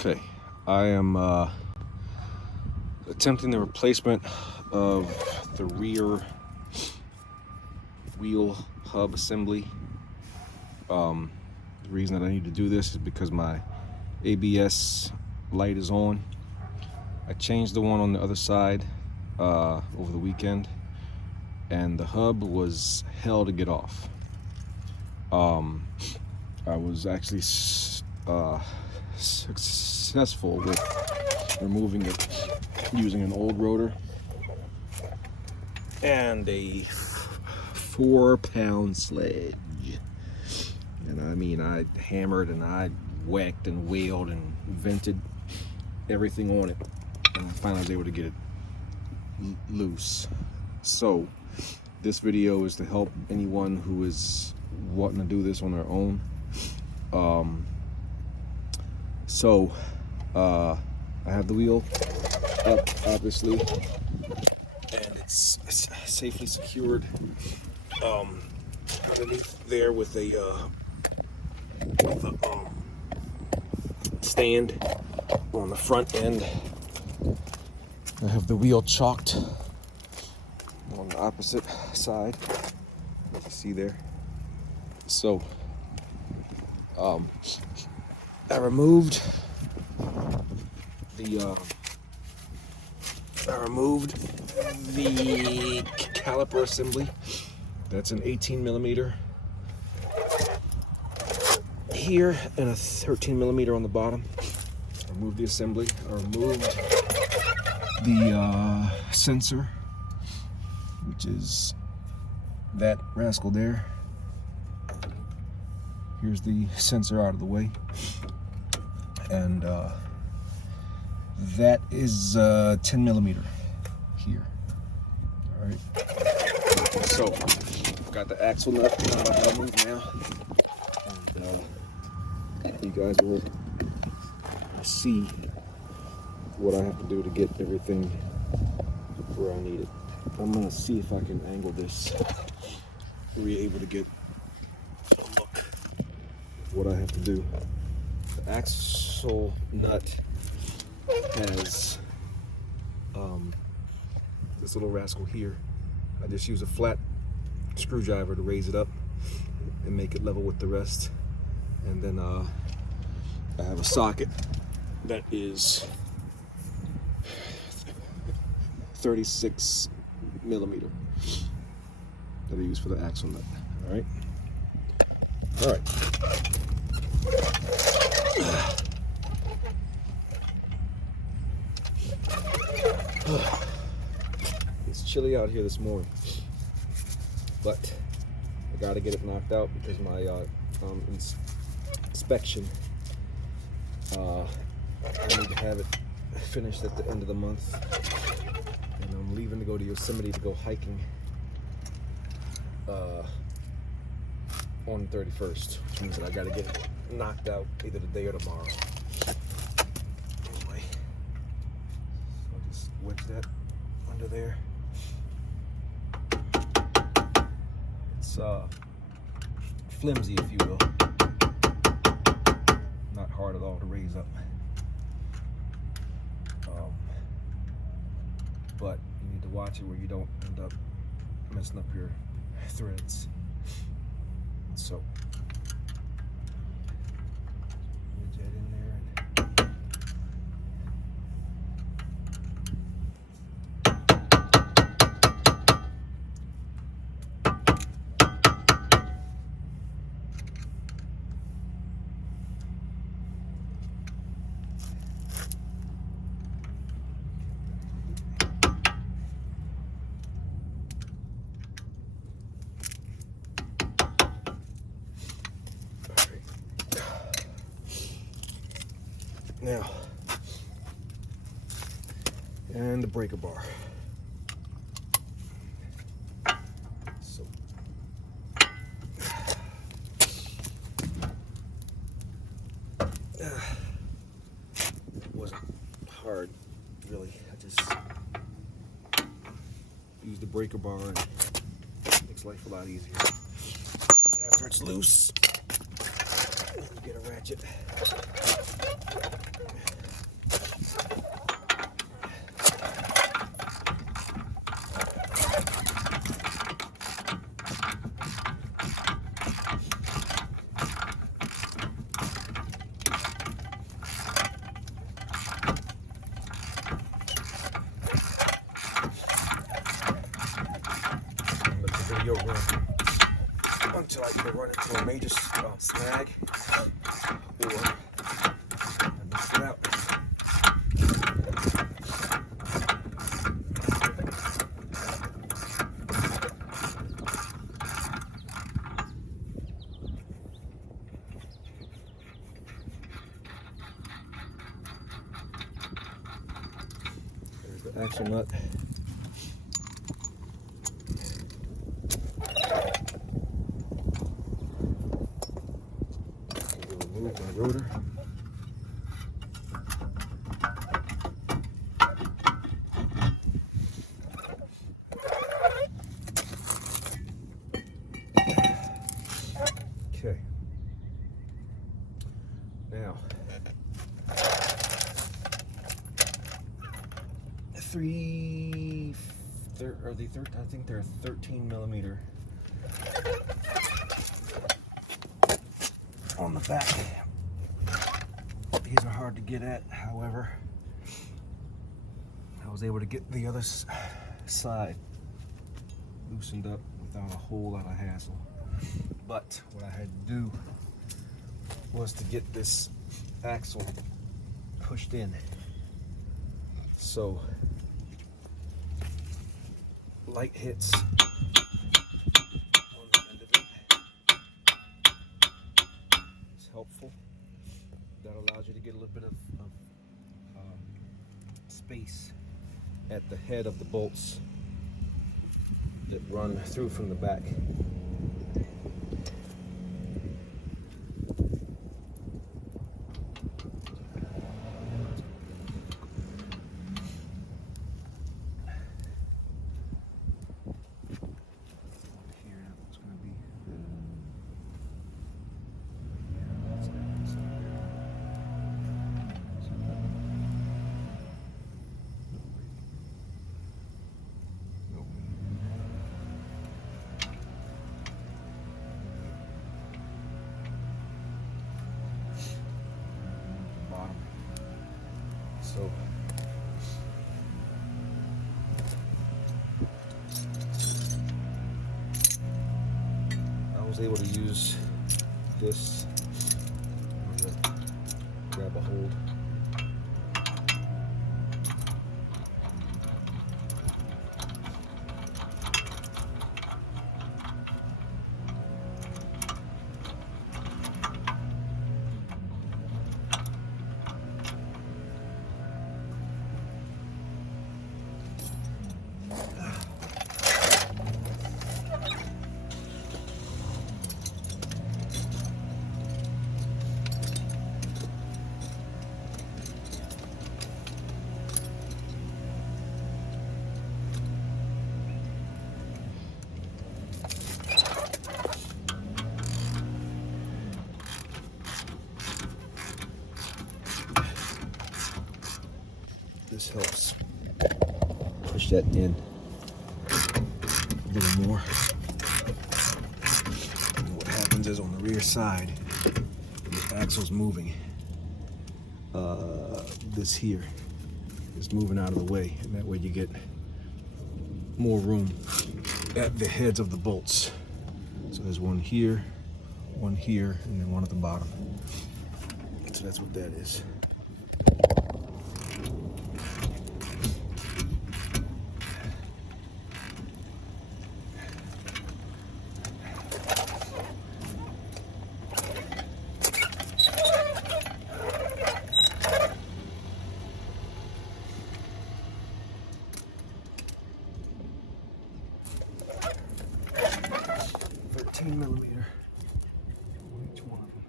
Okay, I am attempting the replacement of the rear wheel hub assembly. The reason that I need to do this is because my ABS light is on. I changed the one on the other side over the weekend, and the hub was hell to get off. I was actually successful with removing it using an old rotor and a 4-pound sledge. And I mean, I hammered and I whacked and wailed and vented everything on it, and finally I was able to get it loose. So this video is to help anyone who is wanting to do this on their own. I have the wheel up, obviously, and it's safely secured underneath there with a stand on the front end. I have the wheel chalked on the opposite side, as you see there. So I removed the caliper assembly. That's an 18mm here and a 13mm on the bottom. I removed the assembly. I removed the sensor, which is that rascal there. Here's the sensor out of the way, and that is 10mm here. All right. So I've got the axle nut out of the move now, and you guys will see what I have to do to get everything where I need it. I'm gonna see if I can angle this where you're able to get a look at what I have to do. The axle nut has this little rascal here. I just use a flat screwdriver to raise it up and make it level with the rest. And then I have a socket that is 36mm that I use for the axle nut. All right. All right. It's chilly out here this morning, but I gotta get it knocked out because my inspection, I need to have it finished at the end of the month, and I'm leaving to go to Yosemite to go hiking on the 31st, which means that I gotta get it knocked out either today or tomorrow. Anyway, so I'll just wedge that under there. It's flimsy, if you will, not hard at all to raise up, but you need to watch it where you don't end up messing up your threads. So wedge that in there now, and the breaker bar. So it wasn't hard, really. I just used the breaker bar, and it makes life a lot easier. After it's loose, you get a ratchet. until I either run into a major snag or I knock it out. There's the axle nut. Remove my rotor. Okay. Now, I think they're 13 millimeter on the back. These are hard to get at, however, I was able to get the other side loosened up without a whole lot of hassle. But what I had to do was to get this axle pushed in. So light hits on the end of it. It's helpful. That allows you to get a little bit of space at the head of the bolts that run through from the back. So I was able to use this to grab a hold. This helps push that in a little more. And what happens is on the rear side, the axle's moving. This here is moving out of the way, and that way you get more room at the heads of the bolts. So there's one here, and then one at the bottom. So that's what that is. Millimeter on each one of them.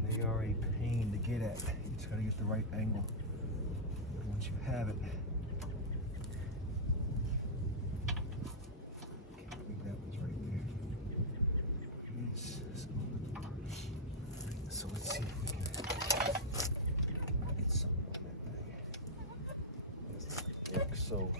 And they are a pain to get at. You just gotta get the right angle. And once you have it, I think that one's right there. Yes. So let's see if we can get something on that thing. That's not gonna work. So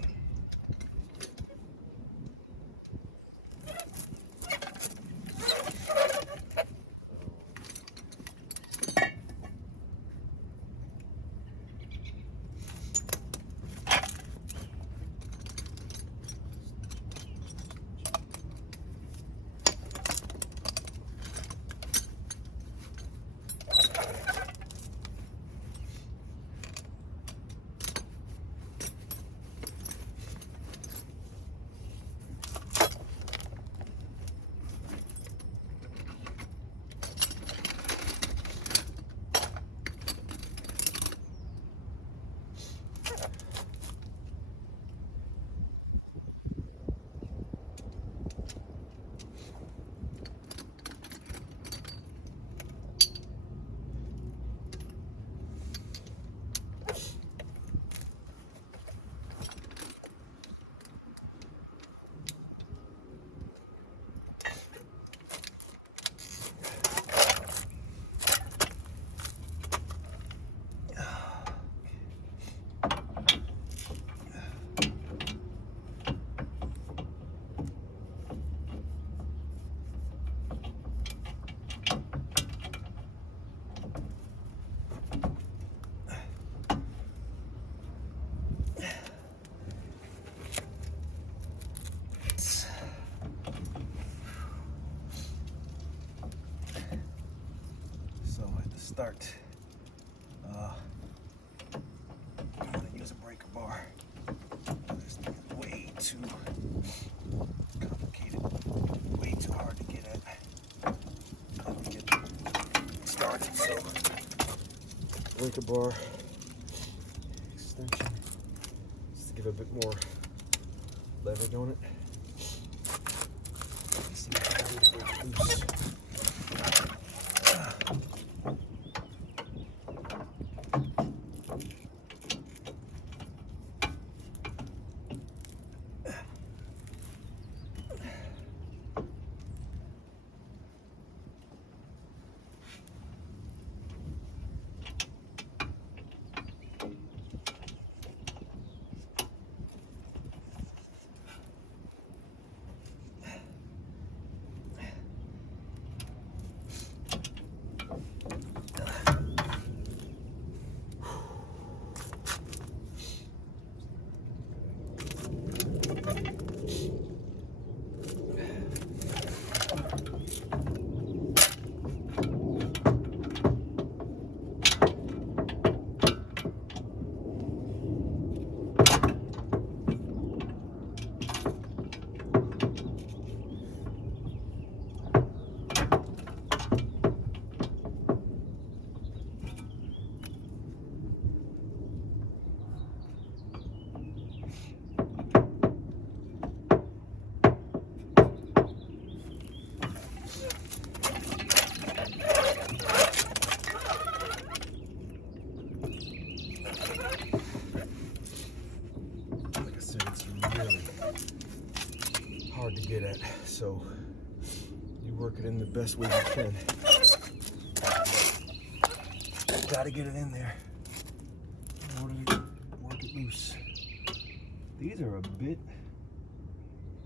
to start. I'm gonna use a breaker bar. This thing is way too complicated, way too hard to get at. Get started, so breaker bar extension, just to give a bit more leverage on it. Let's see if I can get it break it loose. Hard to get at, so you work it in the best way you can. Gotta get it in there in order to work it loose. These are a bit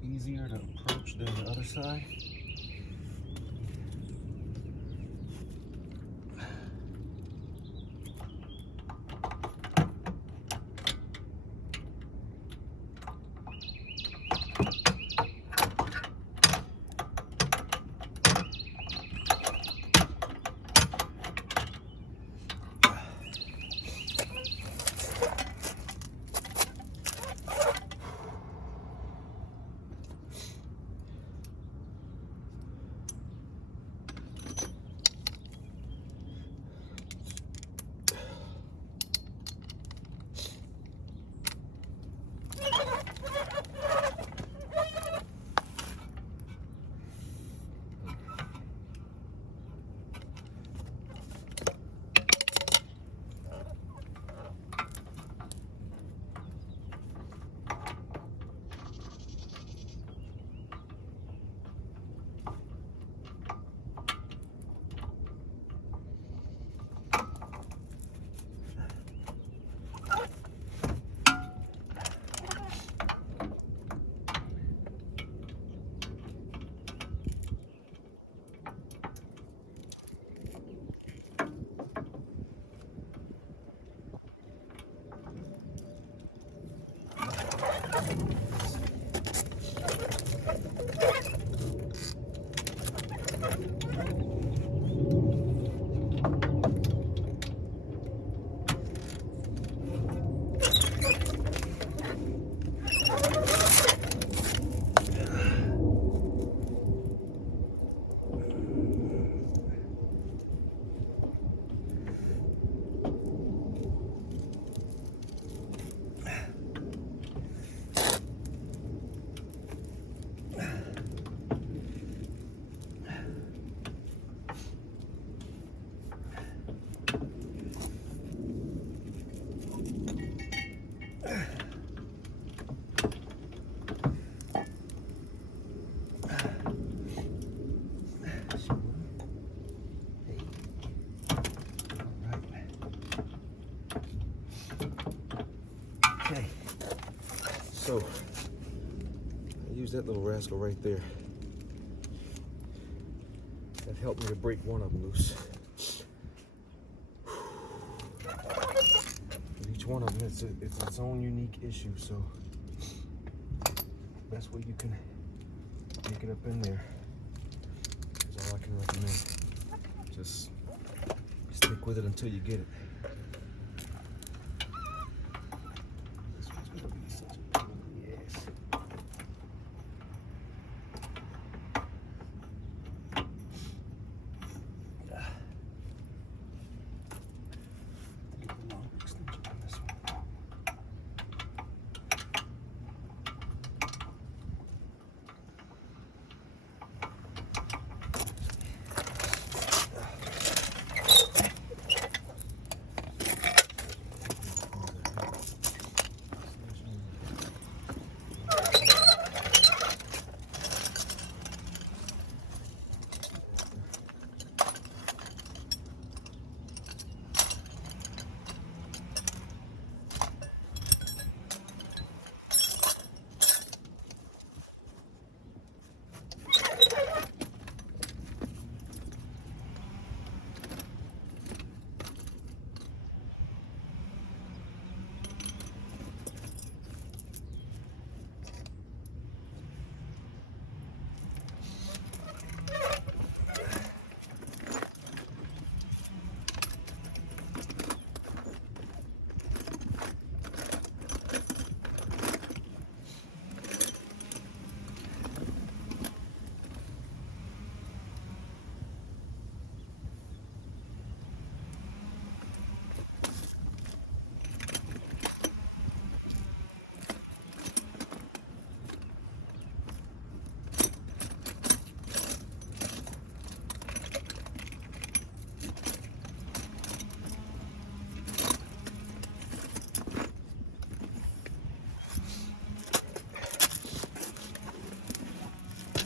easier to approach than the other side. Okay, so I use that little rascal right there. That helped me to break one of them loose. But each one of them it's its own unique issue, so best way you can make it up in there is all I can recommend. Just with it until you get it. This one's gonna be such a pain in the ass. Get the longer extension on this one.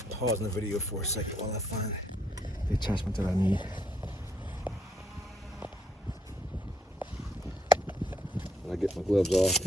Pausing the video for a second while I find the attachment that I need. When I get my gloves off,